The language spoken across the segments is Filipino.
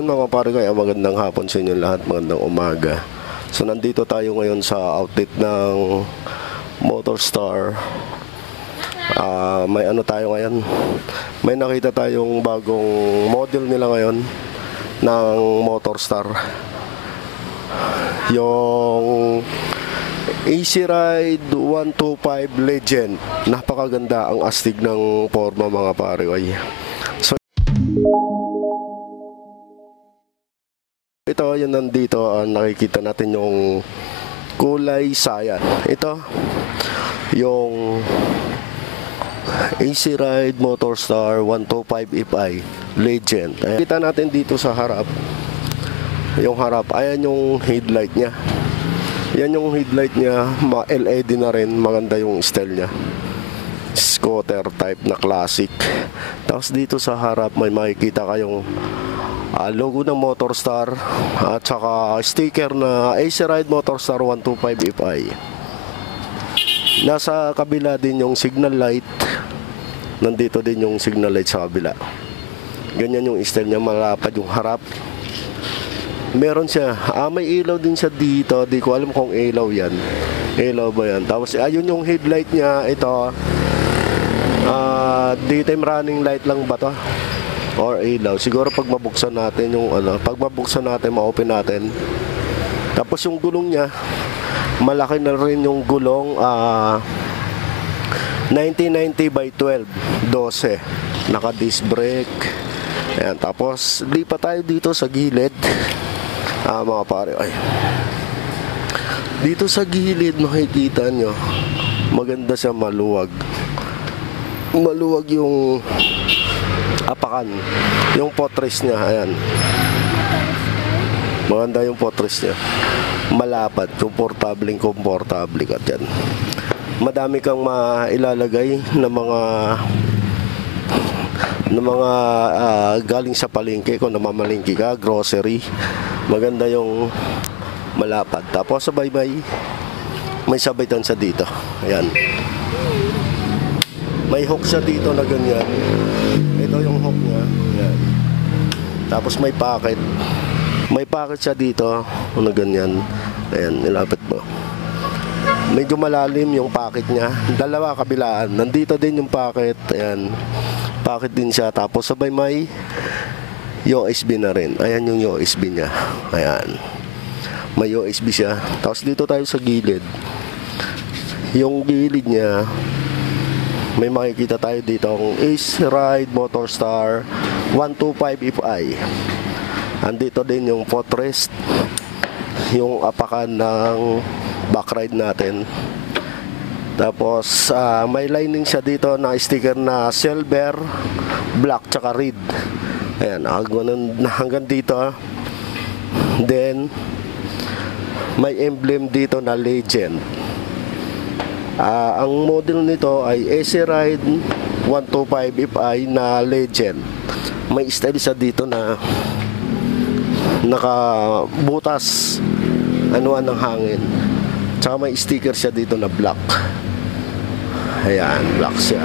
Ayan mga pare, kaya magandang hapon sa inyo lahat, magandang umaga. So nandito tayo ngayon sa outlet ng Motorstar. May ano tayo ngayon, may nakita tayong bagong model nila ngayon ng Motorstar, yung Easy Ride 125 Legend. Napakaganda ang astig ng forma mga pare. So ito, yun nandito, nakikita natin yung kulay sayan. Ito, yung Easy Ride Motorstar 125 FI Legend. Ayan. Kita natin dito sa harap, yung harap, ayan yung headlight nya. Yan yung headlight nya, LED na rin, maganda yung style nya. Scooter type na classic. Tapos dito sa harap may makikita kayong logo ng Motorstar at saka sticker na Easy Ride Motorstar 125 FI. Nasa kabila din yung signal light. Nandito din yung signal light sa kabila. Ganyan yung style niya, malapad yung harap. Meron siya, may ilaw din siya dito. Di ko alam kung ilaw yan. Ilaw ba yan? Tapos ayun yung headlight niya. Ito, daytime running light lang ba to? Or ilaw? Siguro pag mabuksan natin yung pag mabuksan natin, ma-open natin. Tapos yung gulong niya, malaki na rin yung gulong, 1990 by 12 naka disc brake. Ayan, tapos di pa tayo dito sa gilid, mga pare. Dito sa gilid makikita nyo, maganda siya, maluwag yung apakan, yung potres niya. Ayan, maganda yung potres niya, malapad, komportable ka dyan. Madami kang mailalagay na mga galing sa palengke kung namamalengke ka, grocery. Maganda yung malapad. Tapos sabay may sabaytan sa dito. Ayan, may hook siya dito na ganyan. Ito yung hook niya. Ayan. Tapos may pocket siya dito na ganyan. Ayan, nilapit mo. Medyo malalim yung pocket niya. Dalawa kabilaan. Nandito din yung pocket. Ayan, pocket din siya. Tapos sabay may USB na rin. Ayan yung USB niya. Ayan, may USB siya. Tapos dito tayo sa gilid. Yung gilid niya, may makikita tayo dito ang Easy Ride Motorstar 125 FI. Andito din yung footrest, yung apakan ng backride natin. Tapos may lining siya dito na sticker na silver, black, tsaka red. Ayan, hanggang dito. Then may emblem dito na Legend. Ang model nito ay Easy Ride 125 FI na Legend. May style siya dito na nakabutas anuan ng hangin. Tsaka may sticker siya dito na black. Ayan, black siya.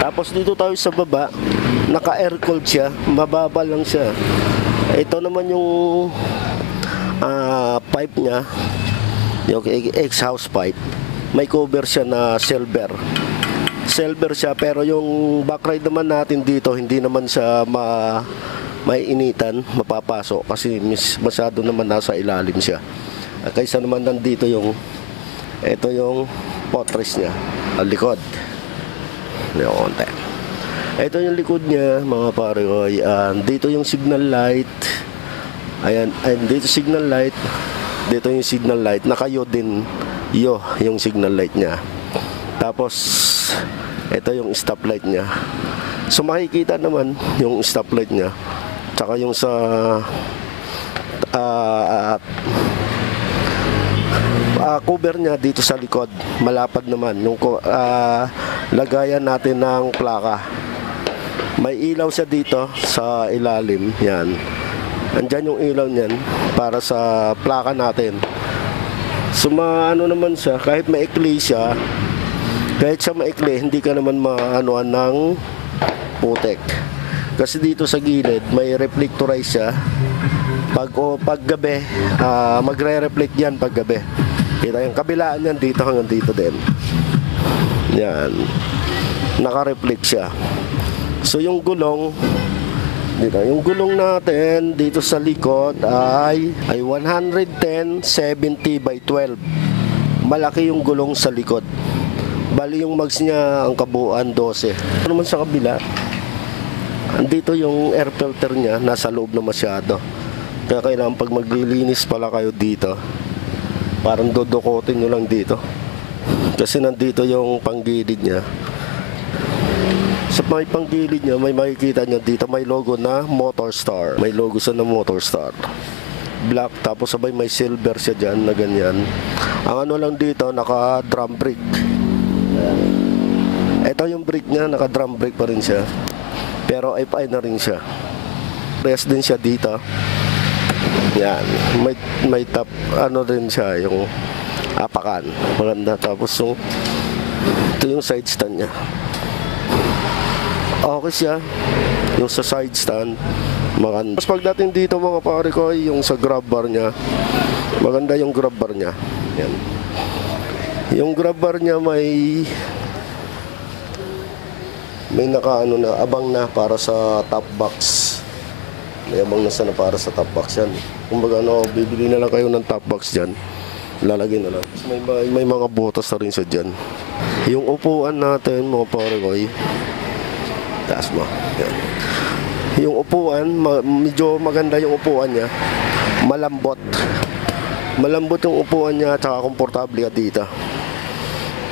Tapos dito tayo sa baba, naka air cooled siya, mababa lang siya. Ito naman yung pipe nya, yung exhaust pipe. May cover siya na silver siya, pero yung backride naman natin dito, hindi naman siya may initan, mapapasok kasi masyado naman nasa ilalim siya. Kaysa naman nandito yung ito yung potres niya, ang likod. Ito yung likod niya mga pare. Dito yung signal light. Ayan, dito signal light. Dito yung signal light, nakayo din yung signal light niya. Tapos ito yung stoplight niya. So makikita naman yung stoplight niya. Tsaka yung sa cover niya dito sa likod, malapad naman yung lagayan natin ng plaka. May ilaw siya dito sa ilalim. Yan, andyan yung ilaw niyan para sa plaka natin. So ano naman siya, kahit maikli siya, kahit siya maikli, hindi ka naman maanuan ng putek. Kasi dito sa gilid, may reflectorize siya. Pag gabi, magre-reflect yan pag gabi. Kita yung kabilaan yan dito hanggang dito din. Yan. Naka-reflect siya. So yung gulong, dito, yung gulong natin dito sa likod ay 110/70 by 12. Malaki yung gulong sa likod. Bali yung mags niya ang kabuuan 12. Ano naman sa kabila? Andito yung air filter niya, nasa loob na masyado. Kaya kailangan pag maglilinis pala kayo dito, parang dodokotin nyo lang dito. Kasi nandito yung panggilid niya. Sa may panggilid niya, may makikita nyo dito, may logo na Motorstar. May logo sa na Motorstar. Black, tapos sabay may silver siya dyan na ganyan. Ang ano lang dito, naka drum brake. Ito yung brake niya, naka drum brake pa rin siya. Pero FI na rin siya. Rest din siya dito. Yan, may top, ano rin siya, yung apakan. Maganda. Tapos ito yung side stand niya. Okay siya. Yung sa side stand, maganda. Tapos pagdating dito mga pare ko, yung sa grab bar niya, maganda yung grab bar niya. Yan. Yung grab bar niya may nakaano na, abang na para sa top box. May abang na sana para sa top box yan. Kumbaga bibili na lang kayo ng top box dyan. Lalagay na lang. May mga butas na rin siya dyan. Yung upuan natin mga pare ko, taas mo. Yan. Yung upuan, medyo maganda yung upuan niya. Malambot. Malambot yung upuan niya at saka komportable ka dito.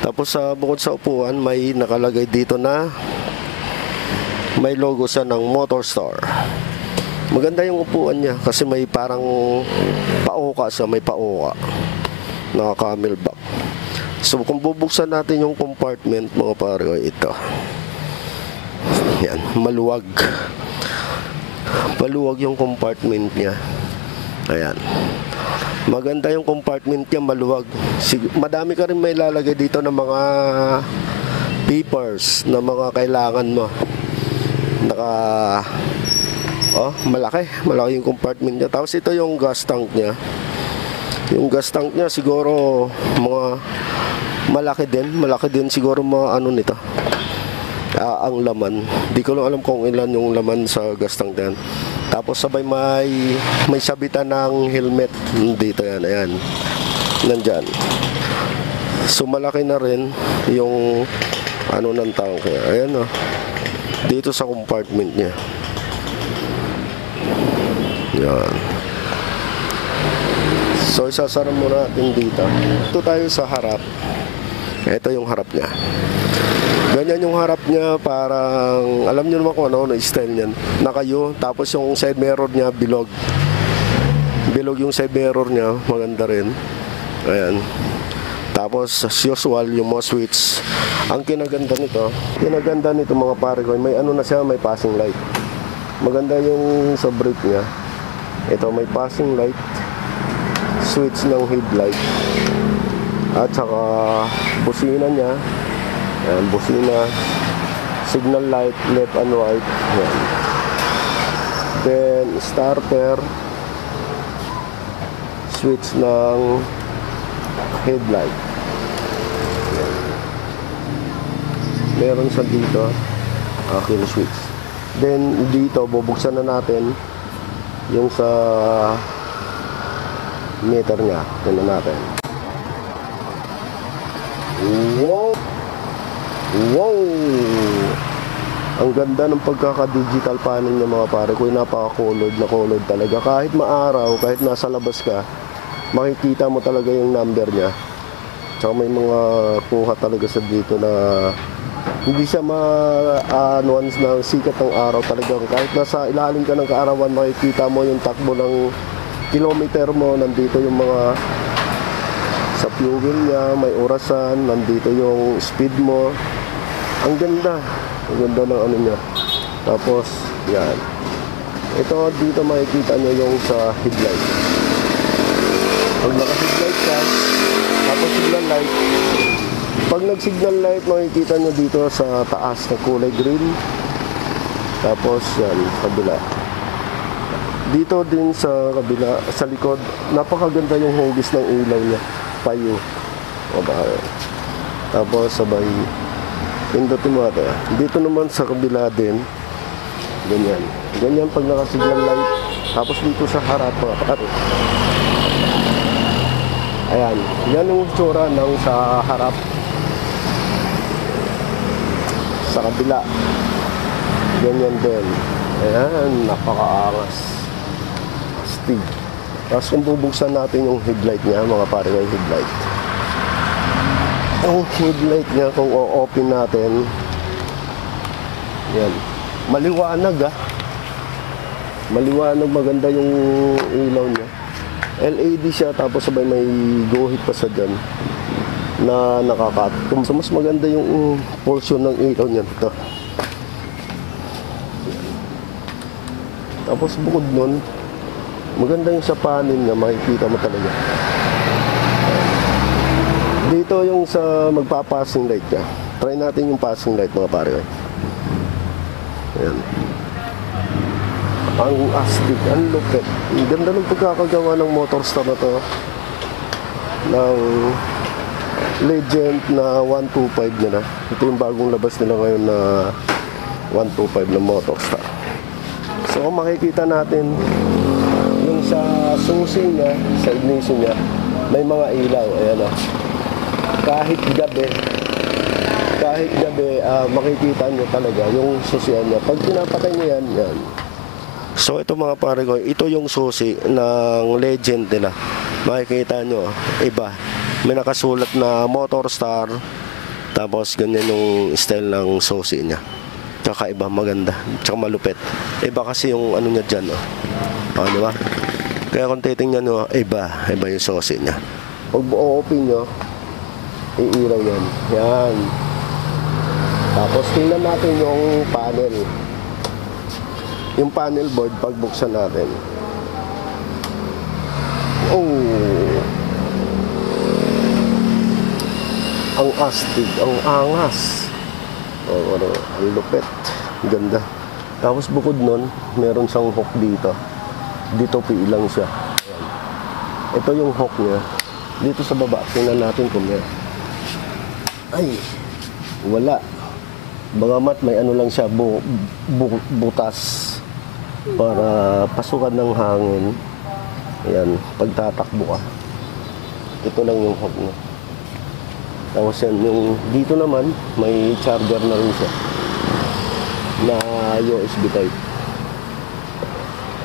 Tapos bukod sa upuan, may nakalagay dito na may logo siya ng Motorstar. Maganda yung upuan niya kasi may parang pauka siya, may pauka. Naka-camel back. So kung bubuksan natin yung compartment mga pare, ito. Yan, maluwag. Maluwag yung compartment niya. Ayan. Maganda yung compartment niya, maluwag. Madami ka rin may lalagay dito ng mga papers na mga kailangan mo. Malaki yung compartment niya. Tapos ito yung gas tank niya. Yung gas tank niya siguro mga malaki din siguro mga ano nito. Ang laman. Di ko lang alam kung ilan yung laman sa gas tank yan. Tapos sabay may sabitan ng helmet dito yan. Ayan. Nandyan. So malaki na rin yung ano ng tank. Ayan dito sa compartment niya. Yan. So isasara muna natin dito. Ito tayo sa harap. Ito yung harap niya. Ganyan yung harap niya, parang alam niyo naman kung ano style niyan. Nakayo, tapos yung side mirror niya bilog. Bilog yung side mirror niya, maganda rin. Ayan. Tapos as usual yung mga switch. Ang kinaganda nito mga pare ko, may ano na siya, may passing light. Maganda yung sa brake niya. Ito may passing light, switch ng headlight, at saka busina niya. Ayan, busina, signal light, left and right. Ayan. Then starter, switch ng headlight. Ayan. Meron sa dito kill switch. Then dito bubuksan na natin yung sa meter niya. Tingnan natin. Wow! Ang ganda ng pagkaka-digital panel niya mga pare ko. Napaka-color na color talaga. Kahit maaraw, kahit nasa labas ka, makikita mo talaga yung number niya. Tsaka may mga kuha talaga sa dito na hindi siya ma-nuance ng sikat ng araw talagang. Kahit nasa ilalim ka ng kaarawan, makikita mo yung takbo ng kilometer mo. Nandito yung mga sa fuel niya, may orasan, nandito yung speed mo. Ang ganda ng ano niya. Tapos yan, ito dito makikita nyo yung sa headlight. Pag naka-headlight ka, tapos signal light, pag nag-signal light makikita nyo dito sa taas na kulay green. Tapos yan, kabila. Dito din sa kabila, sa likod, napakaganda yung hugis ng ilaw niya. Payo. O ba? Tapos sabay, pindutin mo ito. Dito naman sa kabila din, ganyan. Ganyan pag nakasignal light. Tapos dito sa harap, mga pare. Ayan, yan yung tsura ng sa harap. Sa kabila. Ganyan din. Ayan, napakaangas. Astig. Tapos kung bubuksan natin yung headlight niya, mga pare, yung headlight. Yung headlight niya, kung o-open natin, yan. Maliwanag Maliwanag, maganda yung ilaw niya. LED siya, tapos sabay may guhit pa sa dyan na nakakatum. So, mas maganda yung portion ng ilaw niya. Ito. Tapos bukod nun, maganda yung sa panel niya, makikita mo talaga. Dito yung sa magpa-passing light niya. Try natin yung passing light, mga pare. Ayan. Ang astig, ang lupit. Ang ganda ng pagkakagawa ng Motorstar na to. Ng Legend na 125 nila. Ito yung bagong labas nila ngayon na 125 na Motorstar. So kung makikita natin yung sa susi niya, sa ignition niya, may mga ilaw. Ayan o. Kahit gabi, makikita nyo talaga yung susian niya. Pag pinapatay nyo yan, yan. So ito mga pare ko, ito yung susi ng Legend nila. Makikita nyo, iba. May nakasulat na Motorstar. Tapos ganyan yung style ng susi niya. Tsaka iba, maganda. Tsaka malupit. Iba kasi yung ano niya dyan. Diba? Kaya kung titingnan nyo, iba yung susi niya. Pag o-open nyo, iiraw yan. Yan. Tapos tingnan natin yung panel. Yung panel board, pagbuksan natin. Oh! Ang astig, ang angas. Oh, ang lupet. Ganda. Tapos bukod nun, meron siyang hook dito. Dito piilang siya. Ayan. Ito yung hook niya. Dito sa baba, tingnan natin kung meron. Ay, wala. Bagamat may ano lang siya, butas para pasukan ng hangin. Ayan, pagtatakbo ka. Ito lang yung hook niya. Tapos yan, yung dito naman, may charger na rin siya na USB type.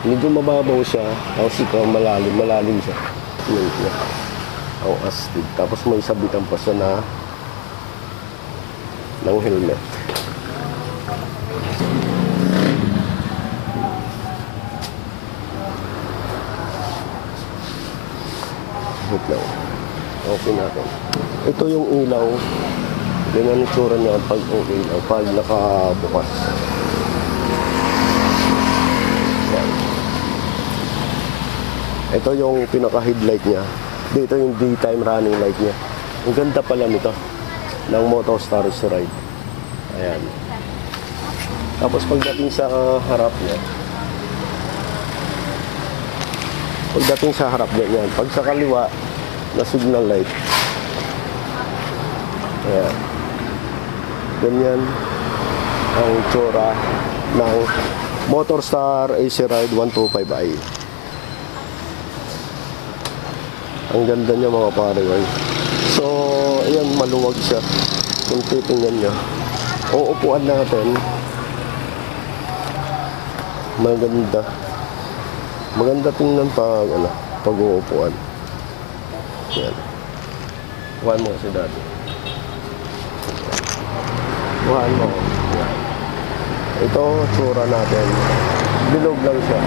Medyo mababaw siya, tapos ito malalim siya. Yan siya. Ang astig. Tapos may sabitan pa siya na ng helmet. Wait lang. Okay natin. Ito yung ilaw. Ganyan yung tsura niya pag ilaw, pag nakabukas. Yan. Ito yung pinaka-headlight niya. Dito yung daytime running light niya. Ang ganda pala nito ng Motorstar Ride. Ayan. Tapos pagdating sa harap niya, ganyan. Pag sa kaliwa, na signal light. Ayan. Ganyan ang tsura ng Motorstar AC Ride 125i. Ang ganda niya mga pare. So, ayan, maluwag siya. Kung titingnan nyo, uupuan natin. Maganda tingnan pag uupuan. Yan. Kuhaan mo kasi dati. Kuhaan mo. Yan. Ito, tsura natin. Bilog lang siya.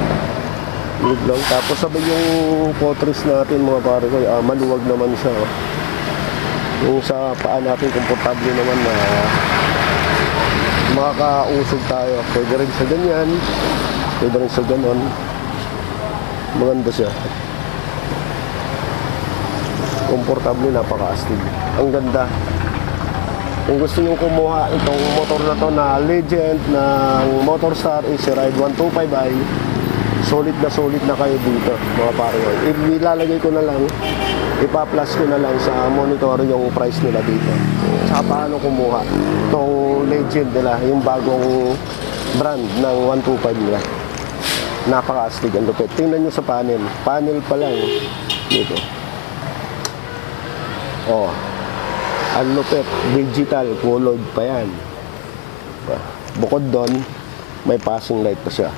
Bilog lang. Tapos sabay yung footrest natin mga pare ko, maluwag naman siya. Yung sa paa natin, komportable naman na makakausog tayo. Pwede rin sa ganyan. Pwede rin sa ganon. Maganda siya. Komportable, napaka-astig. Ang ganda. Kung gusto nyo kumuha itong motor na to na legend ng Motorstar AC Ride 125i, solid na kayo dito mga pare. Ilalagay ko na lang, ipa-plus ko na lang sa monitor yung price nila dito. Saka paano kumuha itong legend nila, yung bagong brand ng 125 nila. Napaka-astig ang lupit. Tingnan nyo sa panel. Panel pa lang dito. Oh, ang lupit. Digital, colored pa yan. Bukod doon, may passing light pa siya.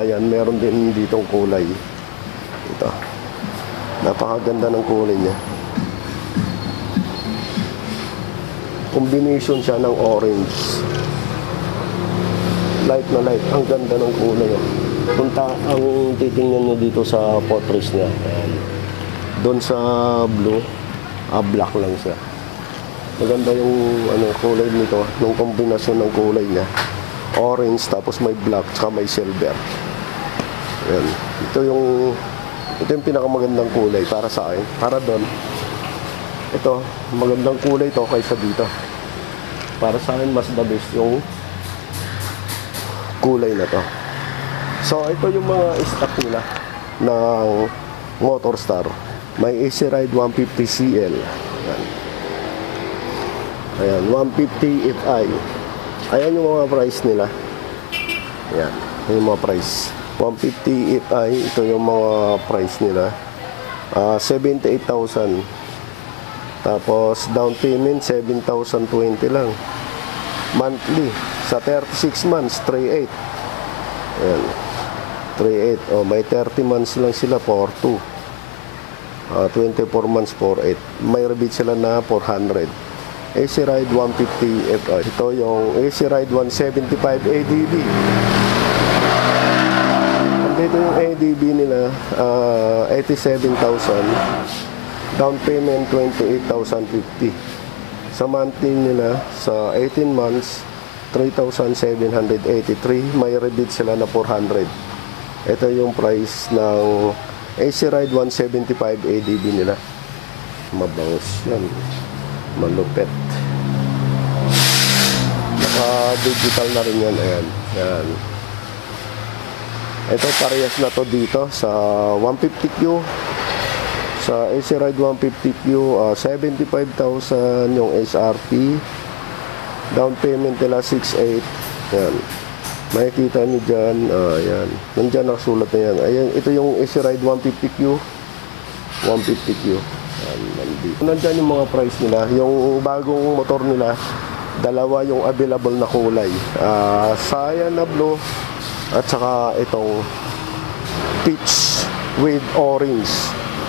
Ayan, meron din ditong kulay. Ito. Napakaganda ng kulay niya. Combination siya ng orange. Light na light. Ang ganda ng kulay. Punta ang titingnan nyo dito sa portraits niya. Ayan. Doon sa blue, black lang siya. Maganda yung kulay nito. Yung kombinasyon ng kulay niya. Orange, tapos may black, saka may silver. Ayan. Ito yung pinakamagandang kulay para sa akin. Para doon. Ito, magandang kulay to kaysa dito. Para sa akin, mas the best yung kulay na to. So, ito yung mga stock nila ng Motorstar. May AC Ride 150CL. Ayan. Ayan, 150 Fi. Ayan yung mga price nila. Ayan, yung mga price. 150 Fi, ito yung mga price nila. 78,000. Tapos down payment 7,020 lang. Monthly sa 36 months 3,800. Ayan. 3,800. Oh, may 30 months lang sila 4,200. 24 months 4,800. May rebate sila na 400. AC Ride 150 Fi. Ito yung AC Ride 175 ADB. Ito yung ADB nila, 87,000. Down payment 28,050. Sa monthly nila, sa 18 months, 3,783. May rebate sila na 400. Ito yung price ng AC Ride 175 ADB nila. Mabangus yan. Malupet. Naka-digital na rin yan. Ayan. Ayan. Ito parehas na to dito sa 150Q. Sa AC Ride 150Q, 75,000 yung SRP. Down payment nila 6,800. Ayan. Makikita nyo dyan. Ayan. Nandyan nakasulat na yan. Ayan. Ito yung AC Ride 150Q. 150Q. Ayan. Nandyan yung mga price nila. Yung bagong motor nila, dalawa yung available na kulay. Cyan na blue. At saka itong peach with orange.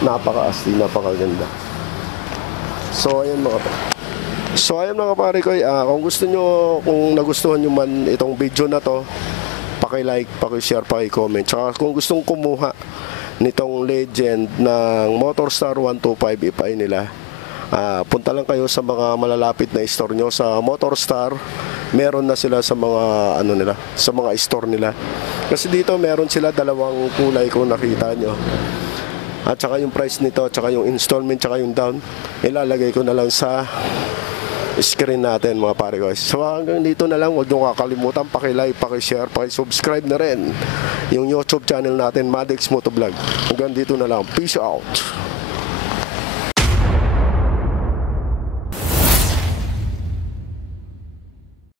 Napaka-asli, napakaganda. So ayan mga pare ko, kung gusto nyo, kung nagustuhan nyo man itong video na to, paki-like, paki-share, paki-comment. Saka kung gustong kumuha nitong legend ng Motorstar 125 Fi nila, punta lang kayo sa mga malalapit na store nyo sa Motorstar. Meron na sila sa mga nila, sa mga store nila. Kasi dito meron sila dalawang kulay kung nakita nyo. At saka yung price nito, at saka yung installment, at saka yung down, ilalagay ko na lang sa screen natin mga pare guys. So hanggang dito na lang, huwag nyo kakalimutan paki-like, paki-share, paki-subscribe na rin yung YouTube channel natin, Madex Motovlog. Hanggang dito na lang. Peace out.